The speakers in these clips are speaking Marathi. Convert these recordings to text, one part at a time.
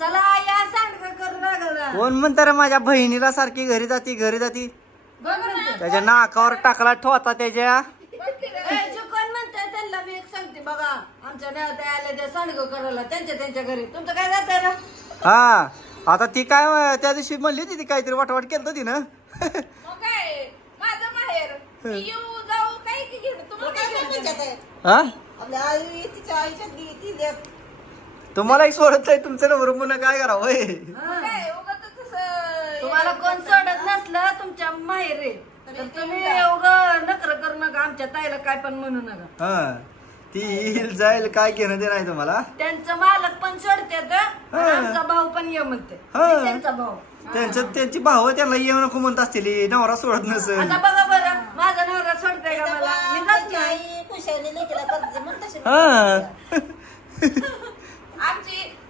चला या सांडग करू लागला. कोण म्हणता रे माझ्या बहिणीला सारखी घरी जाती त्याच्या नाकावर टाकला ठेवता त्याच्या. कोण म्हणताय त्यांना मी एक सांगते बघा, आमच्या नेते आले ते सांडग करायला त्यांच्या घरी, तुमचं काय जात ना. हा आता ती काय त्या दिवशी म्हणली होती ती काहीतरी वाटवाट केलं तिनं. काय माझं माहेर येऊ जाऊ काय की घेणं हा आपल्या आई तिच्या आईच्या ती तुम्हालाही सोडत नाही तुमचं नवरं मुलं काय करावं. काय उगाच तसं तुम्हाला कोण सोडत नसलं तुमच्या माहेर रे, तर तुम्ही एवढं नकर करू नका, आमच्या ताईला काय पण म्हणू नका. हा ती येईल जाईल काय घेणं ते नाही तुम्हाला. त्यांचं मालक पण सोडतात, आमचा भाऊ पण ये म्हणते. त्यांचा भाऊ त्यांची भाऊ त्यांना येऊ नको म्हणत असतील, नवरा सोडत नसेल. आता बघा बरं माझा नवरा सोडताय का मला, मी जात नाही. आई कुशाने लेकीला करते म्हणून तशी.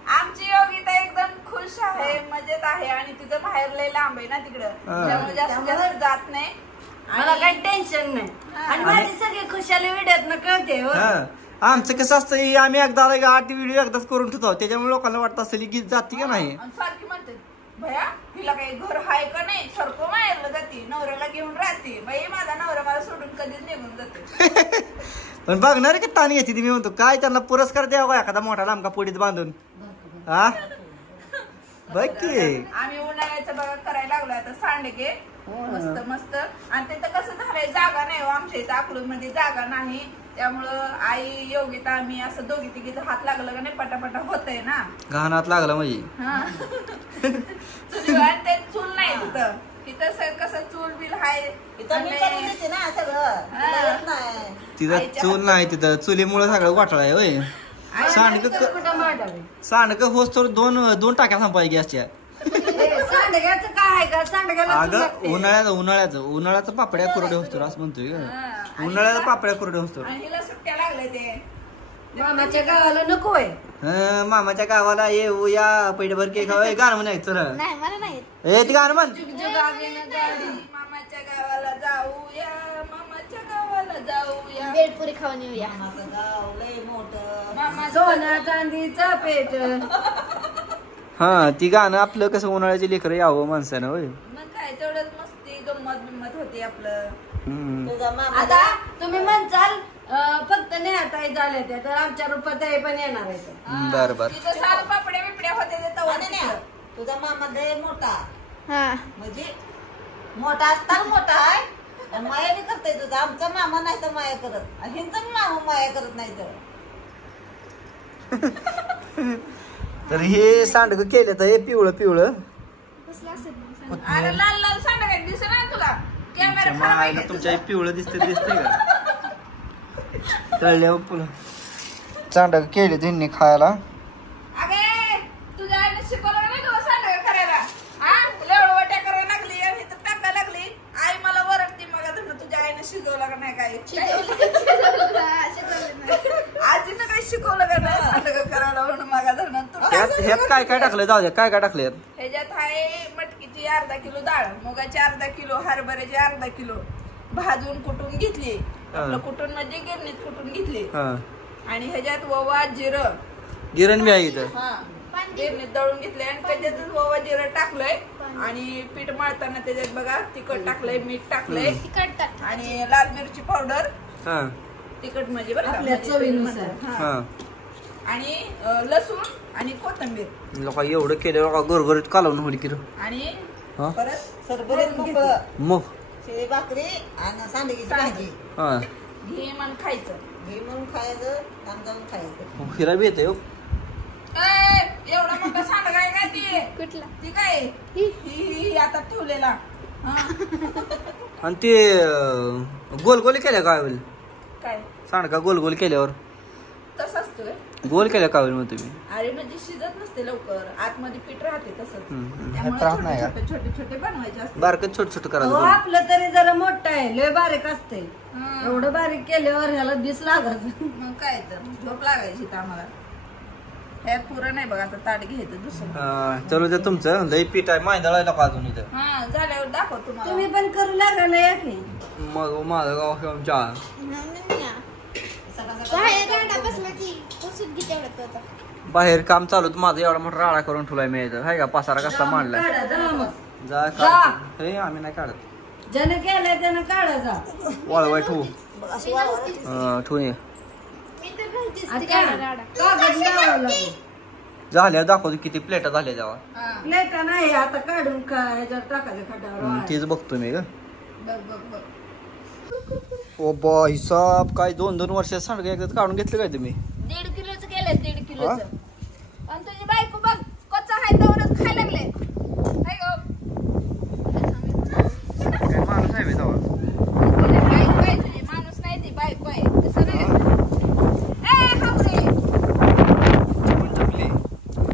आमची योगिता एकदम खुश आहे, मजेत आहे आणि तिचं बाहेर लय लांब आहे ना तिकडं, त्यामुळे जास्त जात नाही. मला काही टेन्शन नाही आणि माझी सगळी खुशाली व्हिडिओत न कळते. आमचं कसं असतं, आम्ही एकदा 8 व्हिडिओ एकदाच करून ठेवतो, त्याच्यामुळे लोकांना वाटत असेल की जाते का नाही. सारखी म्हणते भया हिला काही घर हाय का नाही, सारखं माहेरला जाते, नवऱ्याला घेऊन राहते. बाई माझा नवरा मला सोडून कधीच निघून जाते. पण बघणार की ताण घेते ती. मी म्हणतो काय त्यांना पुरस्कार द्यावा का एखादा मोठा लांबका पुढीत बांधून. हा बघ की आम्ही उन्हाळ्याचं बघा करायला लागलो आता सांडगे मस्त मस्त. आणि तिथं कसं झालंय, जागा नाही हो आमच्या इथं अकलूज मध्ये, जागा नाही. त्यामुळं आई योगिता आम्ही असं दोघी तिघीचं हात लागलं का नाही पटापटा होतय ना. घाणात लागला म्हणजे चुलीवर ते चूल नाही तिथं, तिथं कसं चूल बिल हाय ना सगळं. तिथं चूल नाही, तिथं चुलीमुळे सगळं घोटाळा आहे. होय सांडक होस तर दोन टाक्या संपायची गॅसच्या. सांडग्याचं काय आहे का, सांडग्याला अगं उन्हाळ्याचं पापड्या कुरडे होतो असं म्हणतोय. उन्हाळ्याचा पापड्या कुरडे होतो. हिला सुट्ट्या लागल्या ते मामाच्या गावाला नको आहे. मामाच्या गावाला येऊ या पेटभर केक खावा. गाणं म्हणायचं नाही मला नाही ए ती गाणं म्हण. मामाच्या गावाला जाऊया, मामाच्या गावाला जाऊया, बेडपुरी खाऊन येऊया. गाव लय मोठं, सोना चांदीचं पेट. हा ती गाणं आपलं कसं उन्हाळ्याचे लेकर यावं माणसानं. होय मग काय तेवढंच मस्ती गंमत बिम्मत होती आपलं. आता तुम्ही म्हणचाल फक्त नेहाताई झाले ते, तर आमच्या रूपात पण येणार आहे. बर बर तिथं साल पापड्या बिपड्या होते ते तवा नाही. तुझा मामा दे मोठा, हा म्हणजे मोठा असता मोठा आहे, मायाने करतोय तुझा. आमचा मामा नाही तर माया करत, हिंचा मामा माया करत नाही तर हे सांडग केलं तर हे पिवळं अरे लाल लाल सांडगा दिसत नाही तुला, कॅमेरा तुमच्या पिवळं दिसतंय का. तळल्यावर पुन्हा सांडग केले त्यांनी खायला. अगे तुझ्या आईने शिकवलं नाही तुला सांडगा करायला. हा लेवडवाट्या करायला लागली आणि तर टाकायला लागली. आई मला वरडती, मग तुझ्या आईने शिकवलं का नाही काय, आजीनं काही शिकवलं का नाही सांडगा करायला म्हणून मागा धरण. ह्यात काय काय टाकलं, जाऊ द्या काय काय टाकलं. ह्याच्यात आहे मटकीची अर्धा किलो डाळ, मुगाची अर्धा किलो, हरभऱ्याची अर्धा किलो भाजून कुटून घेतली. आपलं कुटून म्हणजे गिरणीत कुटून घेतली. आणि ह्याच्यात ओवा जिरं, गिरण बी आहे इथं. गिरणीत दळून घेतले आणि त्याच्यातच ओवा जिरं टाकलंय. आणि पीठ मळताना त्याच्यात बघा तिखट टाकलंय, मीठ टाकलंय आणि लाल मिरची पावडर, तिखट म्हणजे आपल्या चवीनुसार, आणि लसूण आणि कोथिंबीर. लोक एवढं केलं गोरगोरीत कालवून होईल की. आणि परत सरबरीत मग शिळी भाकरी आणि सांडगीची भाजी. घे मन खायचं, घे म्हणून खायचं, तांदूळ खायचं. फिरा बी येते. एवढा मोठा सांडगा आहे काय ती, कुठला ती काय ही आता ठेवलेला. आणि ते गोल गोल केल्या का होईल काय सांडगा, गोल गोल केल्यावर तसं असतोय. गोल केल्या का होईल मग तुम्ही. अरे म्हणजे शिजत नसते लवकर, आतमध्ये पीठ राहते तसंच, ह्यात राहत नाही त्यामुळे छोटे छोटे बनवायचे असते. बारकच छोट छोट करायचं. आपलं तरी जरा मोठं आहे, लय बारीक असते. एवढं बारीक केल्यावर ह्याला दिस लागत. मग काय तर झोप लागायची तर आम्हाला. ह्यात पुरं नाही बघा, आता ताट घ्यायचं दुसरं. चलो ते तुमचं लय पीठ आहे, मायदळायला का अजून इथं. हा झाल्यावर दाखव तुम्हाला. तुम्ही पण करू लागला या की. मग माझं गाव बाहेर गाडा बसला की पुसून घे तेवढं. बाहेर काम चालू होतं माझं, एवढा मोठा राळा करून ठेवलाय मी इथं हाय का, पसारा कसला मांडलाय. काढा जा मग. जा जा. काढ. हे आम्ही नाही काढत. ज्यानं केलंय त्यानं काढा जा. वाळवाय ठेवू असं वावर ठेवून ये. आता कागद लावावं लागेल. झाल्या दाखवतो किती प्लेटा झाल्या जेव्हा. प्लेटा नाही आता काढून का ह्याच्यावर टाकायचं खड्ड्यावर वाळायला. तेच बघतो मी ग. बघ बघ बघ. ओ बा हिसाब काय 2-2 वर्ष सांडगं एकदा काढून घेतलं काय तुम्ही. 1.5 किलोचं केलंय 1.5 किलोचं. आणि तुझी बायको बघ कच्चा हाय तवरच खायला लागले. हाय गो. काय माणूस आहे तेव्हा. बायको आहे तुझी, माणूस नाही ती बायको आहे. तसं नाही. हावरे. जमली.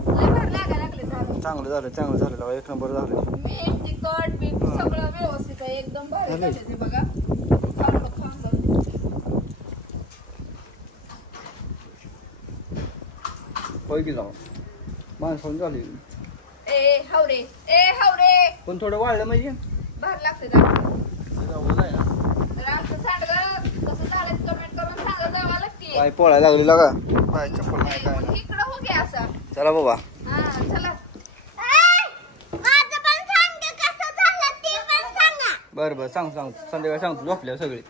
लय भारी लागायला लागले झालं. चांगलं झालं एक नंबर झालं. मीठ तिखट बीट सगळं व्यवस्थित आहे, एकदम भारी झालंय. झाले ते बघा. खाऊन. होय की जाऊ माणसाला झाली. ए हावरे पण थोडं वाढलं म्हणजे भारी लागते जाऊ. जाऊ जाय ना. तर आमचं सांडगं कसं झालं कमेंट करून सांगा जावा लागते. पाय पोळायला लागली लागा. पाय चप्पल नाही काय नाही. इकडं हो घ्या असा. चला बाबा. हा चला. बरं सांग संध्याकाळी सांगतो झोपल्या सगळे.